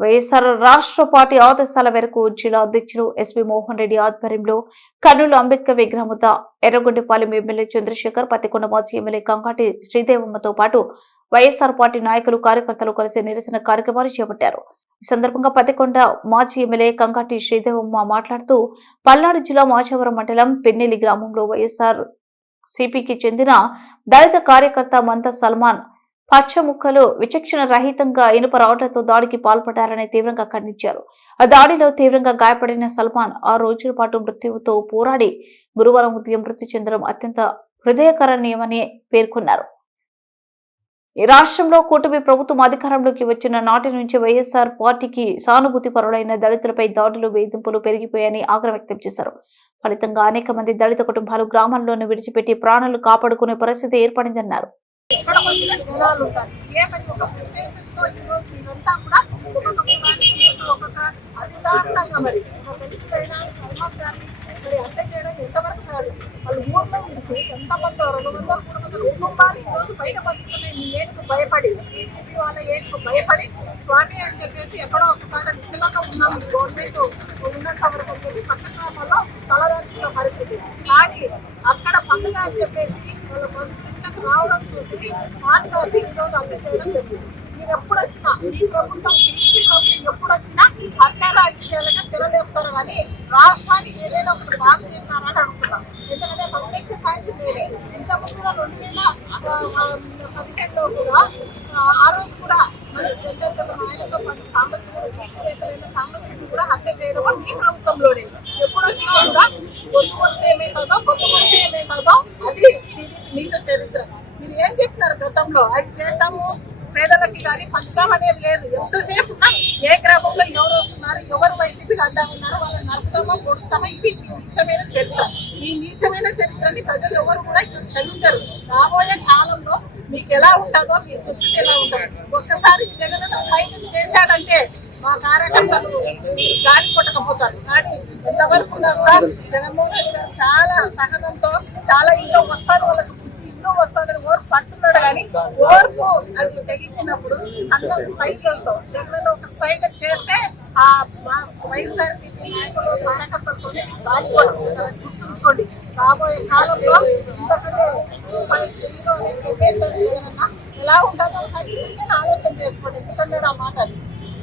వైఎస్ఆర్ రాష్ట్ర పార్టీ ఆదేశాల మేరకు జిల్లా అధ్యక్షులు ఎస్పీ మోహన్ రెడ్డి ఆధ్వర్యంలో కర్నూలు అంబేద్కర్ విగ్రహం వద్ద ఎర్రగొండపాలెం ఎమ్మెల్యే చంద్రశేఖర్ పత్తికొండ మాజీ ఎమ్మెల్యే కంకాటి శ్రీదేవమ్మతో పాటు వైఎస్ఆర్ పార్టీ నాయకులు కార్యకర్తలు కలిసి నిరసన కార్యక్రమాలు చేపట్టారు. ఈ సందర్భంగా పత్తికొండ మాజీ ఎమ్మెల్యే కంకాటి శ్రీదేవమ్మ మాట్లాడుతూ పల్నాడు జిల్లా మాచవరం మండలం పెన్నెలి గ్రామంలో వైఎస్ఆర్ సిపికి చెందిన దళిత కార్యకర్త మంత సల్మాన్ పచ్చ ముక్కలు విచక్షణ రహితంగా ఇనుప రావడంతో దాడికి పాల్పడ్డారని తీవ్రంగా ఖండించారు. ఆ దాడిలో తీవ్రంగా గాయపడిన సల్మాన్ ఆ రోజుల పాటు మృత్యువుతో పోరాడి గురువారం ఉదయం మృతి చెందడం అత్యంత హృదయకరణీయమని పేర్కొన్నారు. ఈ రాష్ట్రంలో కూటమి ప్రభుత్వం అధికారంలోకి వచ్చిన నాటి నుంచి వైఎస్ఆర్ పార్టీకి సానుభూతి పరులైన దళితులపై దాడులు వేధింపులు పెరిగిపోయాయని ఆగ్రహం వ్యక్తం చేశారు. ఫలితంగా అనేక మంది దళిత కుటుంబాలు గ్రామాల్లోనే విడిచిపెట్టి ప్రాణాలు కాపాడుకునే పరిస్థితి ఏర్పడిందన్నారు. ఇక్కడ వచ్చిన జనాలు ఉంటారు. ఏ పని ఒక ఫ్రస్ట్రేషన్తో ఈరోజు మీరంతా కూడా ఒక్కొక్క కులాన్ని తీసుకుని ఒక్కొక్క అధికారంగా మరి ఒక దళితులైన సల్మాన్ గారిని మరి హత్య చేయడం ఎంతవరకు సార్ వాళ్ళు ఊర్లో ఉండి ఎంతమంది రెండు వందల మూడు వందల కుటుంబాలు ఈ రోజు బయట బతుకుతున్నాయి. మీ భయపడి బీజేపీ వాళ్ళ ఏంటికి భయపడి స్వామి అని చెప్పేసి ఎక్కడో ఒకసారి నిశ్చలంగా ఉన్నాం. గవర్నమెంట్ ఉన్నంత వరకు అని చెప్పి పక్క గ్రామాల్లో తలదాచుకున్న పరిస్థితి. కానీ అక్కడ పండుగ అని చెప్పేసి వాళ్ళ బంధువులకు రావడం చూసి మాట కాసి ఈ రోజు హత్య చేయడం జరిగింది. మీరు ఎప్పుడు వచ్చినా మీ ప్రభుత్వం టీడీపీ ప్రభుత్వం ఎప్పుడు వచ్చినా హత్య రాజకీయాలుగా తెరలేపుతారు కానీ రాష్ట్రానికి ఏదైనా ఒకటి బాగు చేసినారని అనుకుంటాం ఎందుకంటే ప్రత్యక్ష సాక్షి లేదు ఇంతకుముందు కూడా రెండు వేల ఆ, పదిహేడులో కూడా ఆ, రోజు కూడా మన జగన్ ఆయనతో పాటు సాంబశివుడు తీసివేతలైన సాంబశివుడు కూడా హత్య చేయడం ఈ ప్రభుత్వంలోనే. ఎప్పుడు వచ్చినా కూడా పొద్దు పొడితే ఏమైతుందో అది టీడీపీ నీత చరిత్ర మీరు ఏం చెప్పినారు గతంలో? అది చేద్దాము పేదలకి కానీ పంచడం అనేది లేదు. ఎంతసేపు ఏ గ్రామంలో ఎవరు వస్తున్నారు ఎవరు వైసీపీకి అడ్డా ఉన్నారు వాళ్ళని నరుకుతామా పొడుస్తామా? ఇది మీ నీచమైన చరిత్ర. మీ నీచమైన చరిత్రని ప్రజలు ఎవరు కూడా క్షమించరు. రాబోయే కాలంలో మీకు ఎలా ఉంటుందో మీ దుస్థితి ఎలా ఉంటుందో. ఒక్కసారి జగన్ సైన్యం చేశాడంటే మా కార్యకర్తలు గాలి కొట్టకపోతారు. కానీ ఎంతవరకు ఉన్నా కూడా జగన్మోహన్ రెడ్డి గారు చాలా సహనంతో చాలా ఇంట్లో వస్తాడు అది తెగించినప్పుడు అందరూ సైకిల్తో జగన్ ఒక సైకిల్ చేస్తే ఆ వైఎస్ఆర్ సిపి నాయకులు కార్యకర్తలతో గాలి గుర్తుంచుకోండి. రాబోయే కాలంలో చెప్పేసాడు జగనన్న ఎలా ఉంటుందో ఒకసారి ఆలోచన చేసుకోండి. ఎందుకంటే ఆ మాటలు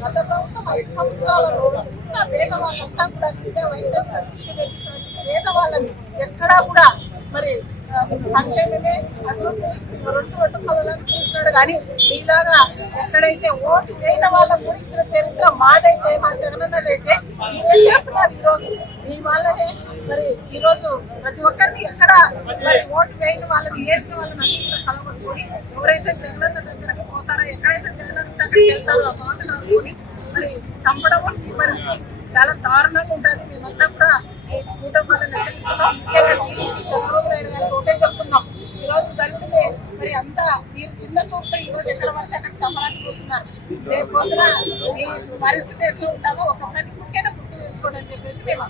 గత ప్రభుత్వం ఐదు సంవత్సరాలలో ఇంత పేదవాళ్ళ కష్టం కూడా విద్య వైద్యం పేదవాళ్ళని ఎక్కడా కూడా మరి సంక్షేమమే అభివృద్ధి రెండు కుటుంబాలను చూసినాడు కానీ మీలాగా ఎక్కడైతే ఓటు వేయని వాళ్ళ గురించిన చరిత్ర మాదైతే మా జగనన్నదైతే మీరేం చేస్తున్నారు ఈరోజు మీ వల్లనే మరి ఈరోజు ప్రతి ఒక్కరిని ఎక్కడ మరి ఓటు వేయని వాళ్ళని వేసిన వాళ్ళని అన్నింటిలో కలగొట్టుకొని ఎవరైతే జగనన్న దగ్గరకు పోతారో ఎక్కడైతే జగనన్న దగ్గరికి వెళ్తారో ఆ మాట రాసుకొని మరి చంపడము ఈ పరిస్థితి చాలా చూస్తున్నారు రేపు పొద్దున మీ పరిస్థితి ఎట్లా ఉంటుందో ఒకసారి ఇప్పటికైనా గుర్తు తెచ్చుకోండి అని చెప్పేసి మేము